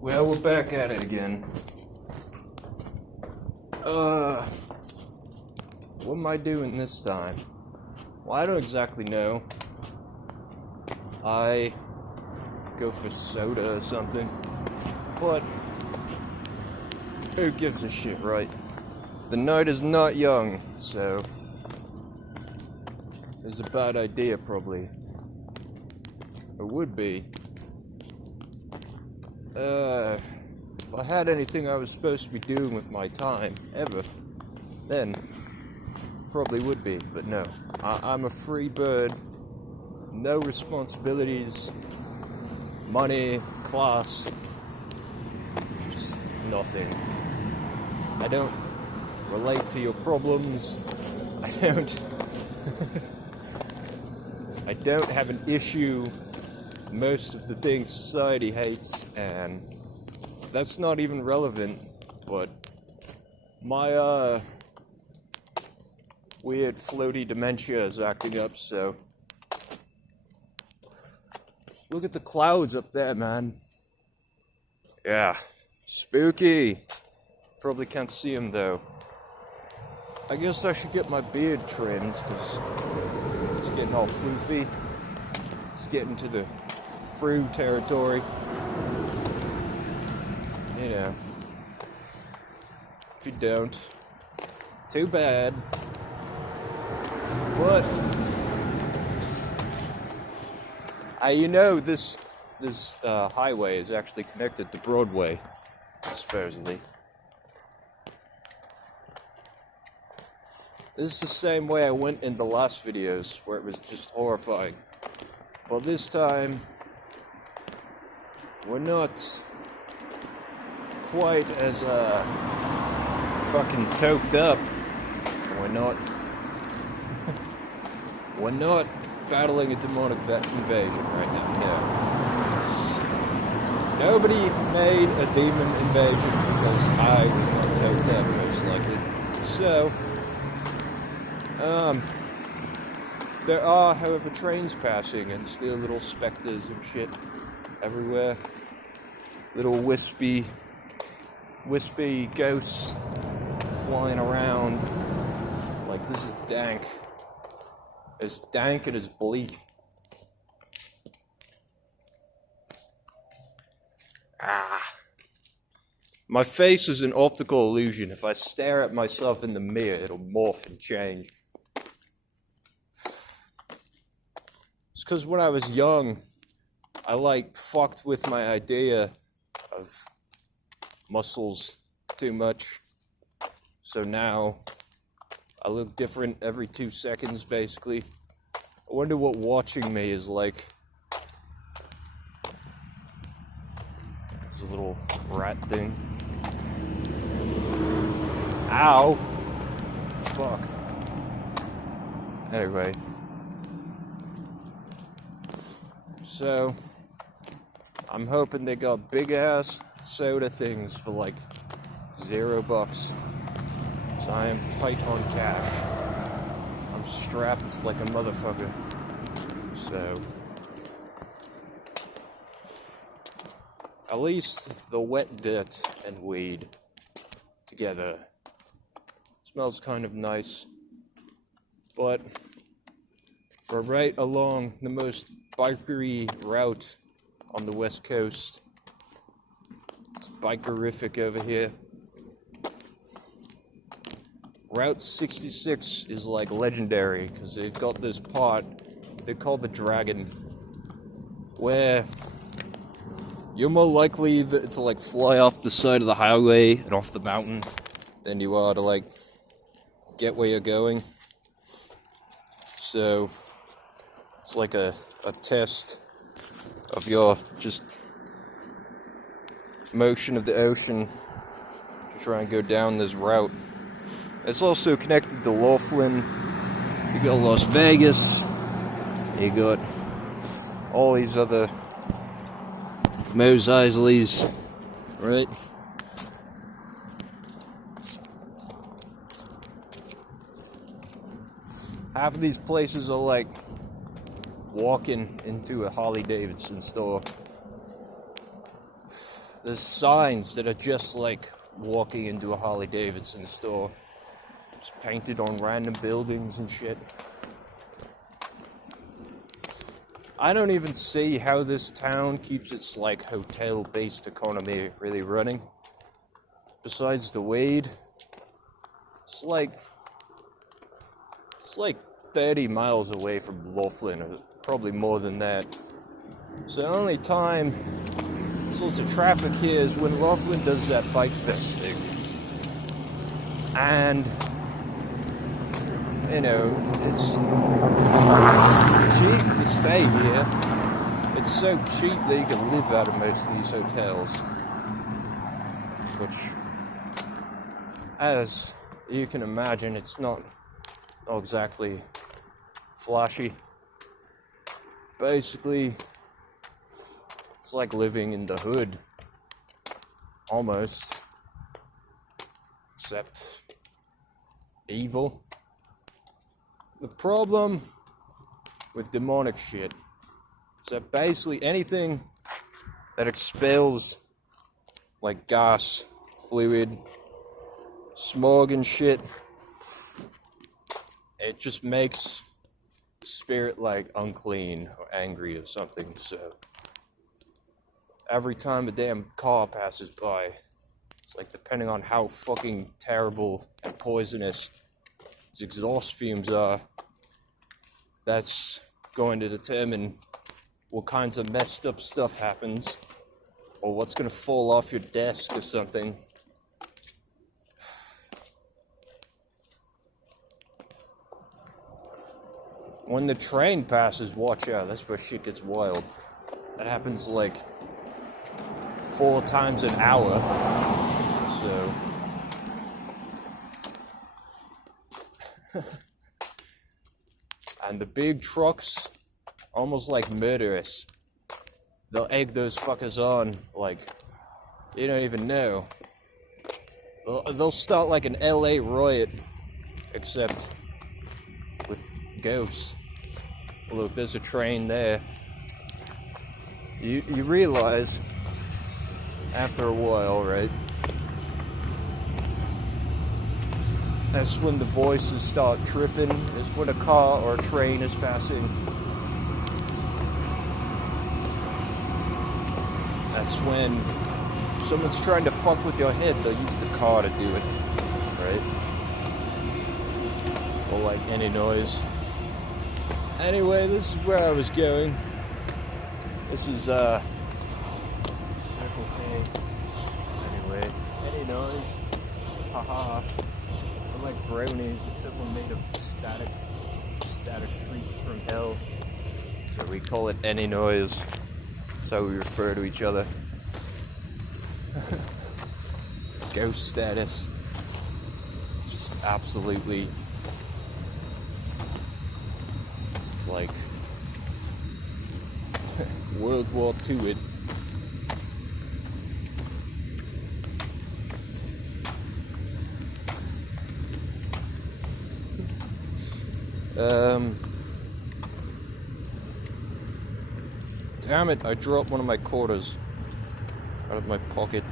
Well, we're back at it again. What am I doing this time? Well, I don't exactly know. I go for soda or something, but who gives a shit, right? The night is not young, so it's a bad idea, probably. It would be. If I had anything I was supposed to be doing with my time, ever, then probably would be, but no. I'm a free bird, no responsibilities, money, class, just nothing. I don't relate to your problems, I don't have an issue. Most of the things society hates, and that's not even relevant, but my weird floaty dementia is acting up, so look at the clouds up there, man. Yeah, spooky. Probably can't see them though. I guess I should get my beard trimmed because it's getting all floofy. It's getting to the Vroom territory. You know, if you don't, too bad. But you know, this highway is actually connected to Broadway, supposedly. This is the same way I went in the last videos, where it was just horrifying. Well, this time we're not quite as fucking toked up. We're not battling a demonic invasion right now. No. Nobody made a demon invasion because I was not toked up, most likely. So, there are, however, trains passing and still little specters and shit everywhere. Little wispy ghosts flying around. Like, this is dank. As dank and as bleak. My face is an optical illusion. If I stare at myself in the mirror, it'll morph and change. It's because when I was young, I fucked with my idea of muscles too much. So now I look different every 2 seconds, basically. I wonder what watching me is like. There's a little rat thing. Ow! Fuck. Anyway. So, I'm hoping they got big-ass soda things for like $0. So I am tight on cash. I'm strapped like a motherfucker. So, at least the wet dirt and weed together smells kind of nice. But we're right along the most bikery route on the West Coast. It's bikerific over here. Route 66 is like legendary because they've got this part they call the Dragon, where you're more likely to like fly off the side of the highway and off the mountain than you are to like get where you're going. So it's like a test of your just motion of the ocean to try and go down this route. It's also connected to Laughlin. You got Las Vegas. You got all these other Mos Eisleys, right? Half of these places are like walking into a Harley Davidson store. There's signs that are just like walking into a Harley Davidson store. It's painted on random buildings and shit. I don't even see how this town keeps its like hotel-based economy really running. Besides the weed, it's like 30 miles away from Laughlin, or probably more than that. So the only time there's lots of traffic here is when Laughlin does that bike fest thing. And, you know, it's cheap to stay here. It's so cheap that you can live out of most of these hotels. Which, as you can imagine, it's not exactly flashy. Basically, it's like living in the hood, almost, except evil. The problem with demonic shit is that basically anything that expels like gas, fluid, smog and shit, it just makes the spirit like unclean or angry or something. So every time a damn car passes by, it's like, depending on how fucking terrible and poisonous its exhaust fumes are, that's going to determine what kinds of messed up stuff happens, or what's gonna fall off your desk or something. When the train passes, watch out, that's where shit gets wild. That happens like 4 times an hour, so... And the big trucks, almost like murderous. They'll egg those fuckers on, like, you don't even know. They'll start like an LA riot, except with ghosts. Look, there's a train there. You realize, after a while, right? That's when the voices start tripping, is when a car or a train is passing. That's when someone's trying to fuck with your head, they'll use the car to do it, right? Or like any noise. Anyway, this is where I was going. This is, Circle K. Anyway, any noise? Haha. They're like brownies, except we're made of static treats from hell. So we call it any noise. That's how we refer to each other. Ghost status. Just absolutely like World War II it. Damn it, I dropped one of my quarters out of my pocket.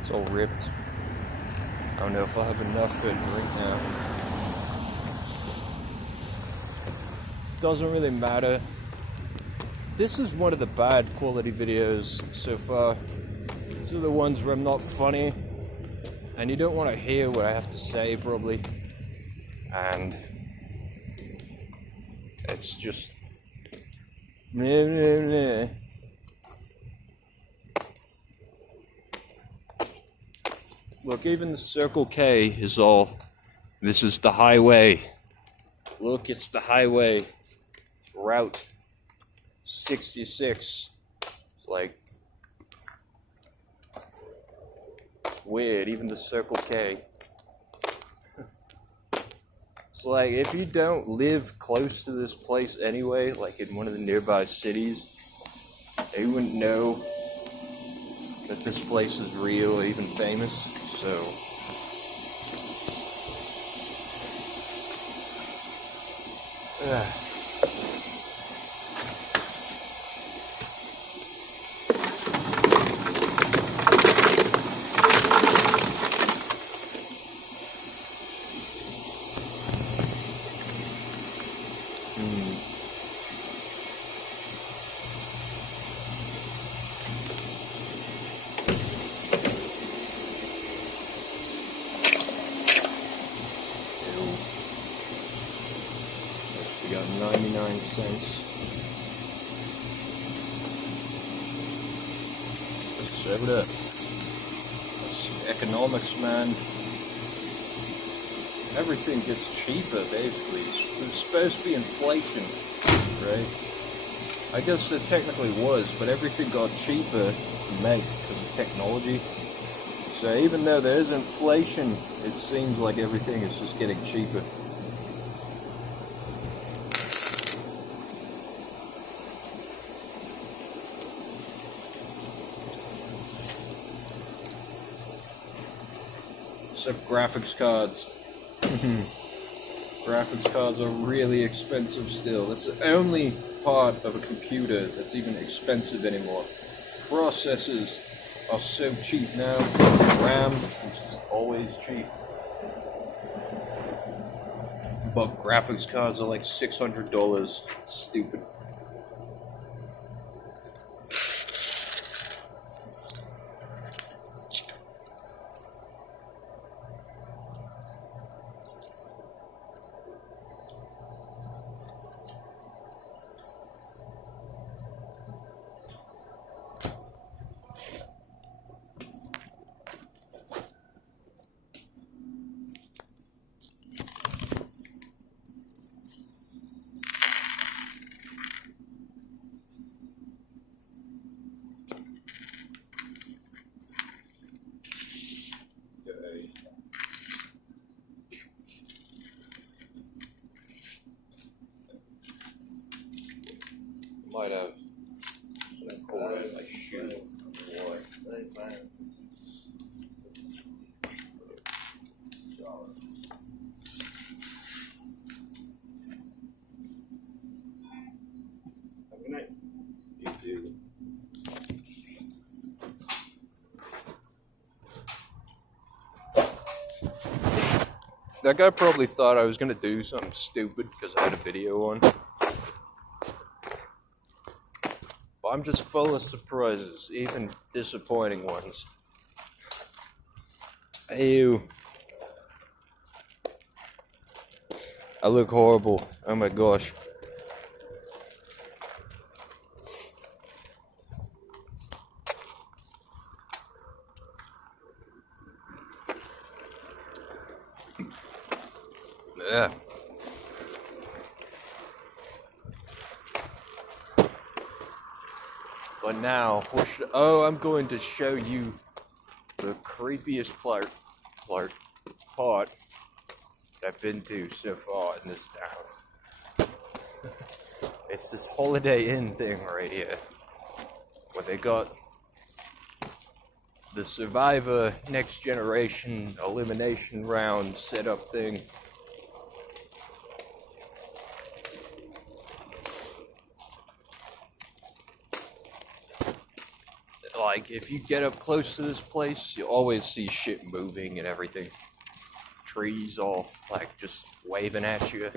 It's all ripped. I don't know if I'll have enough for a drink now. Doesn't really matter. This is one of the bad quality videos so far. These are the ones where I'm not funny, and you don't want to hear what I have to say, probably. And it's just... Look, even the Circle K is all, this is the highway. Look, it's the highway. Route 66. It's like weird, even the Circle K. It's like, if you don't live close to this place anyway, like in one of the nearby cities, you wouldn't know that this place is real or even famous, so... $2.99. Soda. That's economics, man. Everything gets cheaper, basically. There's supposed to be inflation, right? I guess it technically was, but everything got cheaper to make because of technology. So even though there is inflation, it seems like everything is just getting cheaper. Except graphics cards. Graphics cards are really expensive still. That's the only part of a computer that's even expensive anymore. Processors are so cheap now. RAM is just always cheap. But graphics cards are like $600. Stupid. Might have an cord in my shoe. Good night. You too. That guy probably thought I was gonna do something stupid because I had a video on. But I'm just full of surprises, even disappointing ones. Ew. I look horrible. Oh my gosh. Yeah. But now, I'm going to show you the creepiest part I've been to so far in this town. It's this Holiday Inn thing right here, where they got the Survivor Next Generation elimination round setup thing. Like, if you get up close to this place, you always see shit moving and everything. Trees all, like, just waving at you.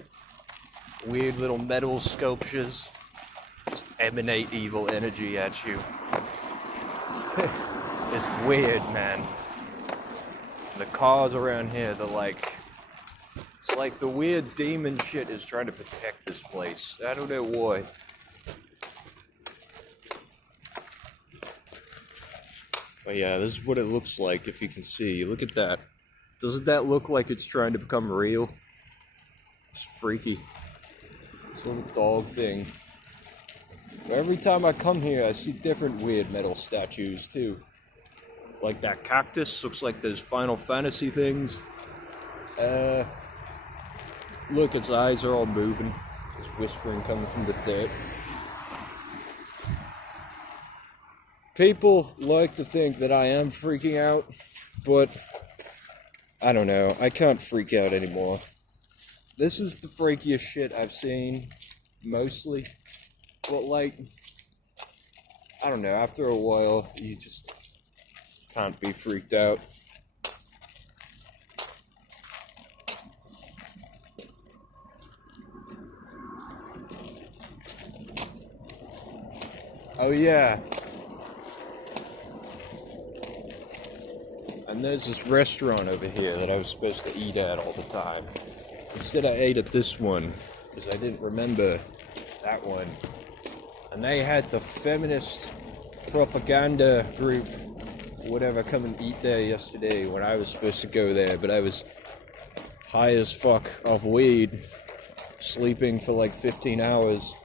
Weird little metal sculptures just emanate evil energy at you. It's weird, man. The cars around here, they're like... It's like the weird demon shit is trying to protect this place. I don't know why. But yeah, this is what it looks like if you can see. Look at that. Doesn't that look like it's trying to become real? It's freaky. This little dog thing. Every time I come here, I see different weird metal statues too. Like that cactus, looks like those Final Fantasy things. Look, its eyes are all moving. There's whispering coming from the dirt. People like to think that I am freaking out, but I don't know. I can't freak out anymore. This is the freakiest shit I've seen, mostly. But like, I don't know, after a while, you just can't be freaked out. Oh yeah. And there's this restaurant over here that I was supposed to eat at all the time. Instead I ate at this one, because I didn't remember that one. And they had the feminist propaganda group, whatever, come and eat there yesterday when I was supposed to go there, but I was high as fuck off weed, sleeping for like 15 hours,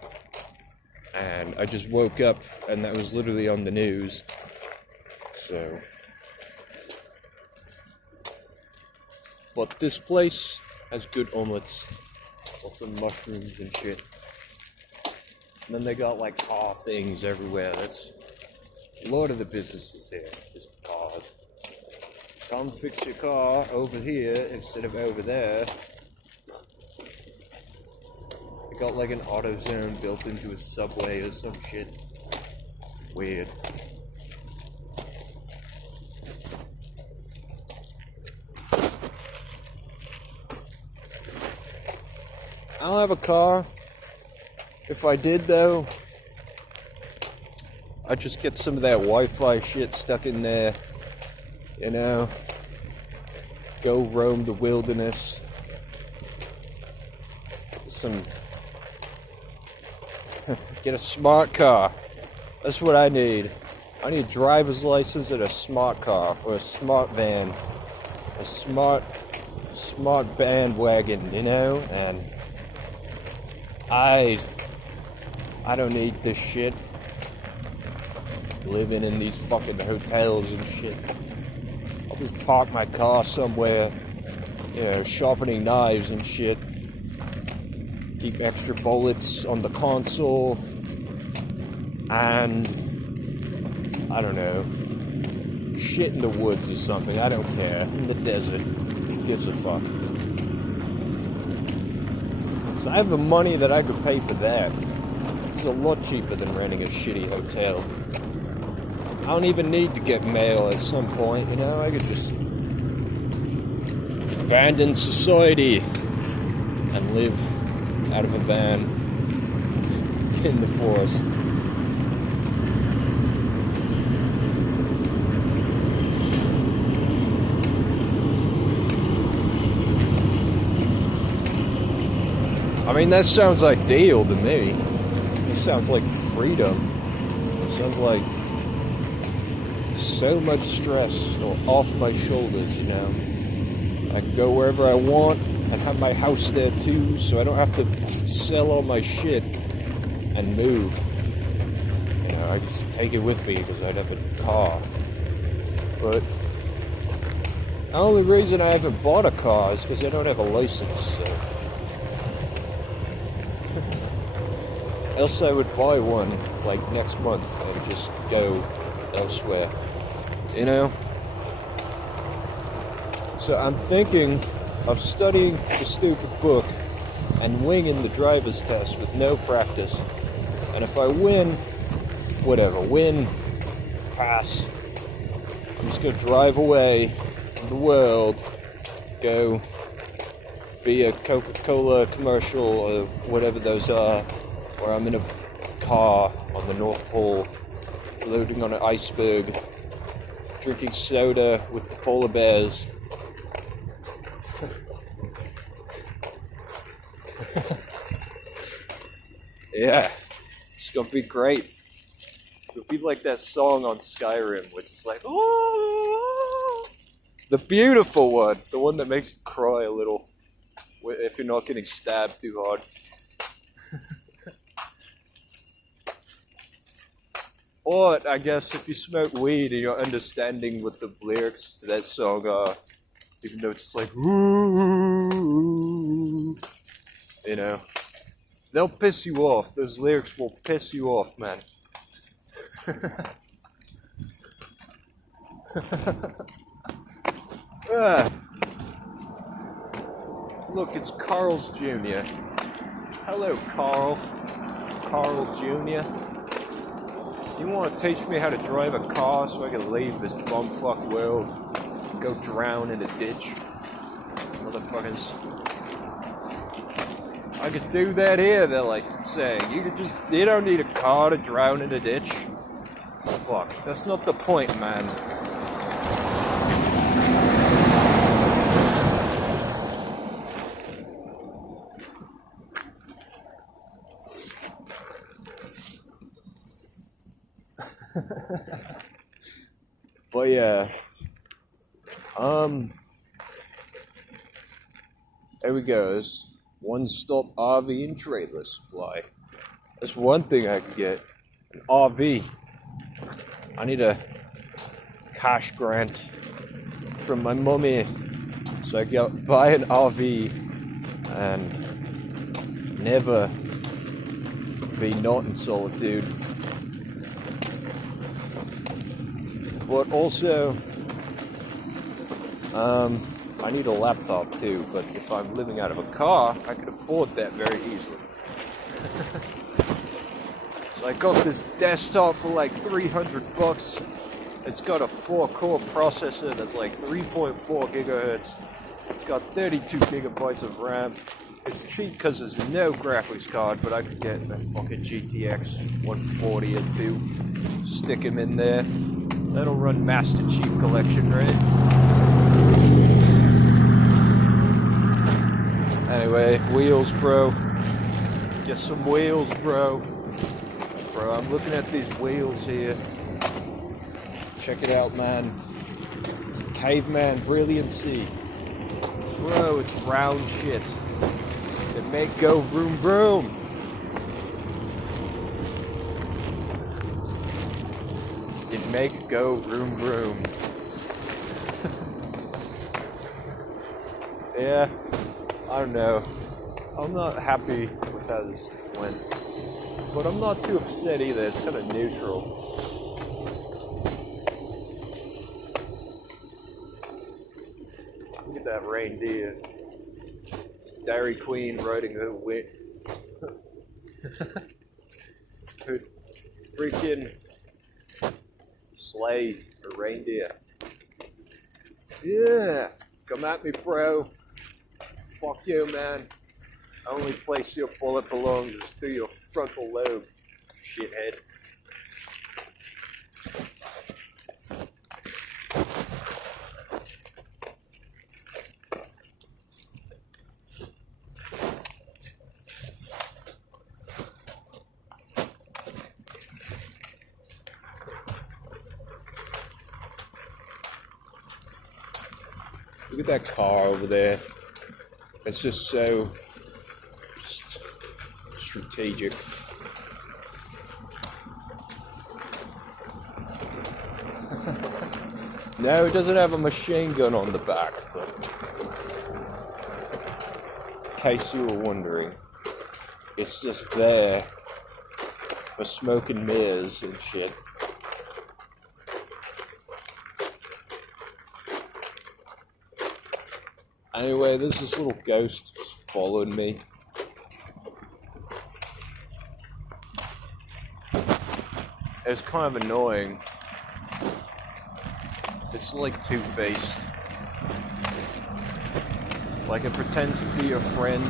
and I just woke up and that was literally on the news. So, but this place has good omelets, lots of mushrooms and shit. And then they got like car things everywhere. That's a lot of the businesses here, just cars. Come fix your car over here instead of over there. They got like an auto zone built into a subway or some shit. Weird. I don't have a car. If I did though, I'd just get some of that Wi-Fi shit stuck in there, you know, go roam the wilderness, get a smart car. That's what I need. I need a driver's license and a smart car, or a smart van, a smart bandwagon, you know, and I don't need this shit. Living in these fucking hotels and shit. I'll just park my car somewhere, you know, sharpening knives and shit. Keep extra bullets on the console. And, I don't know, shit in the woods or something. I don't care. In the desert. Who gives a fuck? So I have the money that I could pay for that. It's a lot cheaper than renting a shitty hotel. I don't even need to get mail at some point, you know? I could just abandon society and live out of a van in the forest. I mean, that sounds ideal to me. It sounds like freedom. It sounds like so much stress off my shoulders, you know. I can go wherever I want and have my house there too, so I don't have to sell all my shit and move. You know, I just take it with me because I'd have a car. But the only reason I haven't bought a car is because I don't have a license, so. Else I would buy one, like, next month and just go elsewhere, you know? So I'm thinking of studying the stupid book and winging the driver's test with no practice. And if I win, whatever, win, pass, I'm just gonna drive away from the world, go be a Coca-Cola commercial or whatever those are, where I'm in a car on the North Pole, floating on an iceberg, drinking soda with the polar bears. Yeah, it's gonna be great. It'll be like that song on Skyrim, which is like, oh, the beautiful one, the one that makes you cry a little if you're not getting stabbed too hard. Or, I guess, if you smoke weed and you're understanding what the lyrics to that song are, even though it's just like, ooh, you know, they'll piss you off. Those lyrics will piss you off, man. Look, it's Carl's Jr. Hello, Carl. Carl Jr. You want to teach me how to drive a car so I can leave this bumfuck world, go drown in a ditch? Motherfuckers. I could do that here, they're like saying. You don't need a car to drown in a ditch. Fuck, that's not the point, man. But yeah, there we go. This one-stop RV and trailer supply. That's one thing I could get. An RV. I need a cash grant from my mummy so I can buy an RV and never be not in solitude. But also, I need a laptop too, but if I'm living out of a car, I could afford that very easily. So I got this desktop for like $300. It's got a 4-core processor that's like 3.4 gigahertz. It's got 32 gigabytes of RAM. It's cheap because there's no graphics card, but I could get a fucking GTX 140 or 2. Stick him in there. That'll run Master Chief Collection, right? Anyway, wheels, bro. Get some wheels, bro. Bro, I'm looking at these wheels here. Check it out, man. Caveman brilliancy. Bro, it's round shit. It make go vroom vroom. It make go vroom vroom. Yeah, I don't know. I'm not happy with how this went. But I'm not too upset either. It's kind of neutral. Look at that reindeer. Dairy Queen riding her whip. Who'd freaking slay a reindeer? Yeah, come at me, bro. Fuck you, man. The only place your bullet belongs is through your frontal lobe, shithead. Look at that car over there. It's just so strategic. No, it doesn't have a machine gun on the back, but in case you were wondering, it's just there for smoke and mirrors and shit. Anyway, there's this little ghost just following me. It's kind of annoying. It's like two-faced. Like it pretends to be your friend,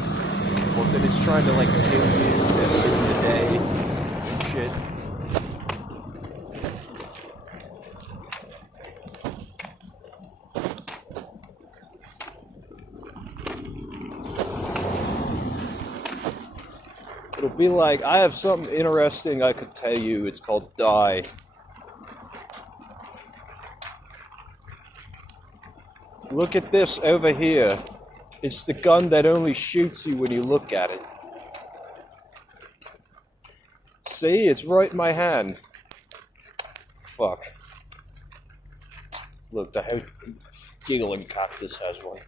but then it's trying to like kill you at the end of the day and shit. It'll be like, I have something interesting I could tell you. It's called Die. Look at this over here. It's the gun that only shoots you when you look at it. See, it's right in my hand. Fuck. Look, the giggling cactus has one.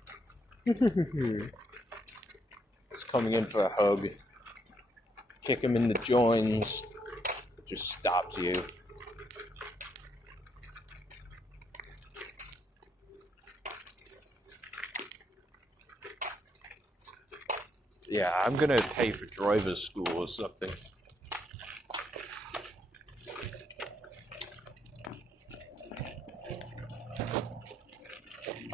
It's coming in for a hug. Kick him in the joins. It just stops you. Yeah, I'm gonna pay for driver's school or something.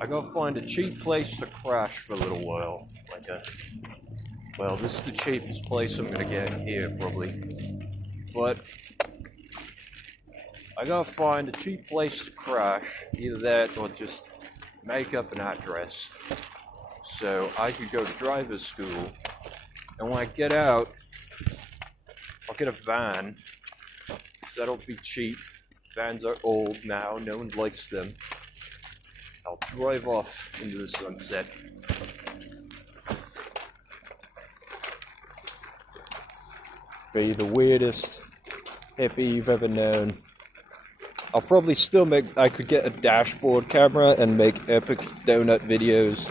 I gotta find a cheap place to crash for a little while. Well, this is the cheapest place I'm gonna get here, probably. But I gotta find a cheap place to crash. Either that or just make up an address. So I could go to driver's school. And when I get out, I'll get a van. That'll be cheap. Vans are old now, no one likes them. I'll drive off into the sunset. Be the weirdest hippie you've ever known. I'll probably still I could get a dashboard camera and make epic donut videos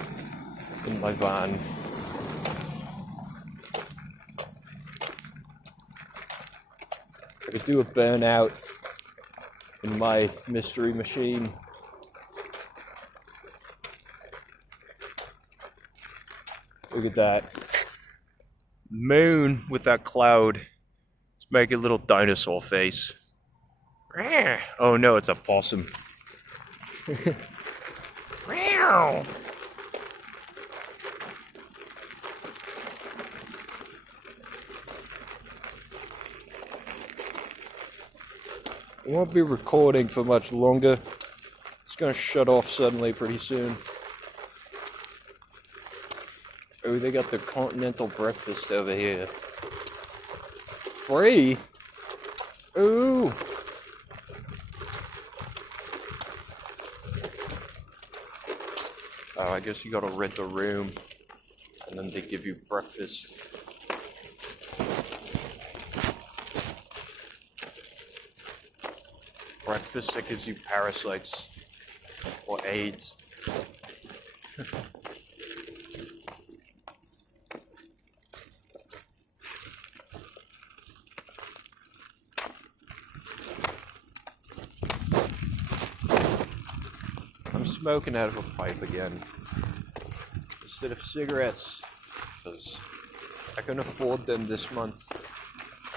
in my van. I could do a burnout in my mystery machine. Look at that. Moon with that cloud. Let's make a little dinosaur face. Oh no, it's a possum. Meow. I won't be recording for much longer. It's gonna shut off suddenly pretty soon. Oh, they got the continental breakfast over here. Free? Ooh! Oh, I guess you gotta rent a room, and then they give you breakfast. Breakfast that gives you parasites or AIDS. I'm smoking out of a pipe again instead of cigarettes because I couldn't afford them this month.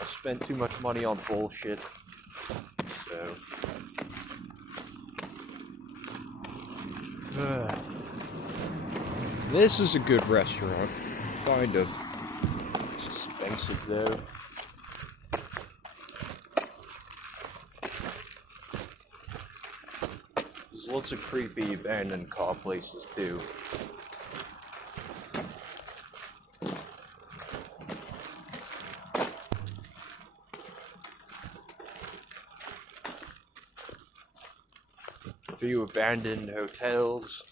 I spent too much money on bullshit. So this is a good restaurant, kind of. It's expensive though. There's lots of creepy abandoned car places too. A few abandoned hotels.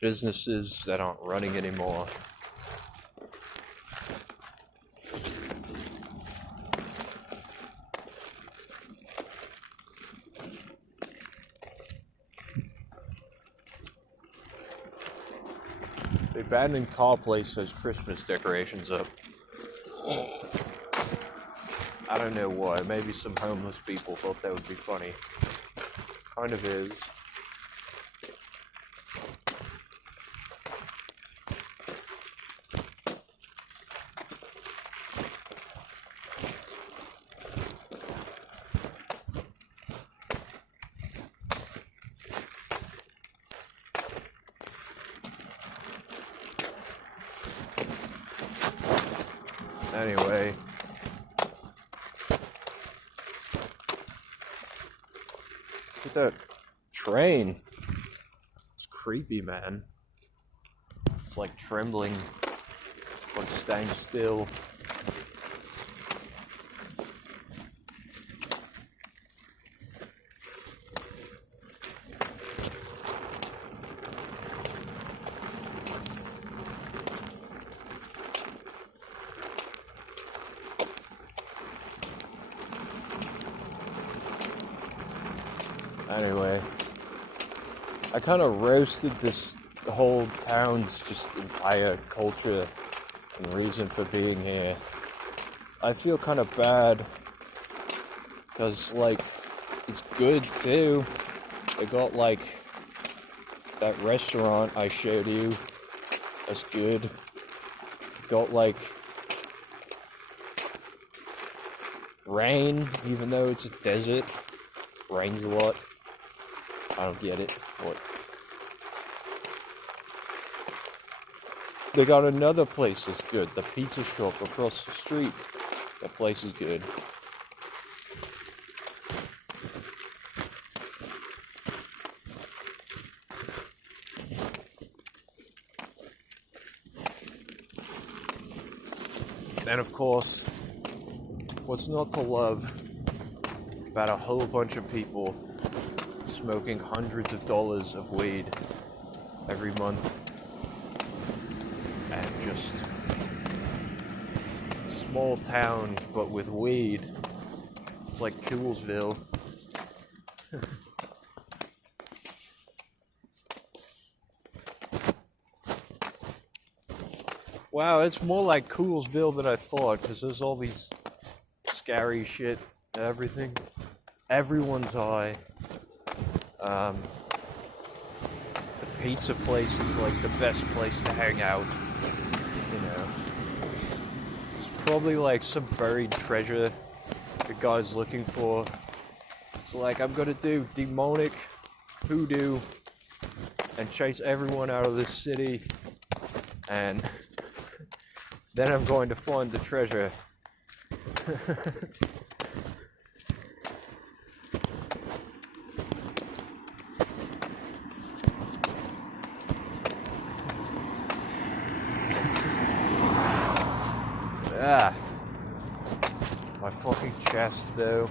Businesses that aren't running anymore. The abandoned car place has Christmas decorations up. I don't know why. Maybe some homeless people thought that would be funny. Kind of is. Anyway. Look at that train. It's creepy, man. It's like trembling, like staying still. Anyway, I kind of roasted this whole town's just entire culture and reason for being here. I feel kind of bad because, like, it's good too. They got, like, that restaurant I showed you. That's good. Got, like, rain, even though it's a desert. Rains a lot. I don't get it. What? They got another place that's good. The pizza shop across the street. That place is good. Then, of course, What's not to love about a whole bunch of people smoking hundreds of dollars of weed every month and just small town but with weed? It's like Coolsville. Wow, it's more like Coolsville than I thought, because there's all these scary shit and everything. Everyone's high. The pizza place is like the best place to hang out. You know, there's probably like some buried treasure the guy's looking for. So like, I'm gonna do demonic hoodoo and chase everyone out of this city, and then I'm going to find the treasure. Ah, my fucking chest though.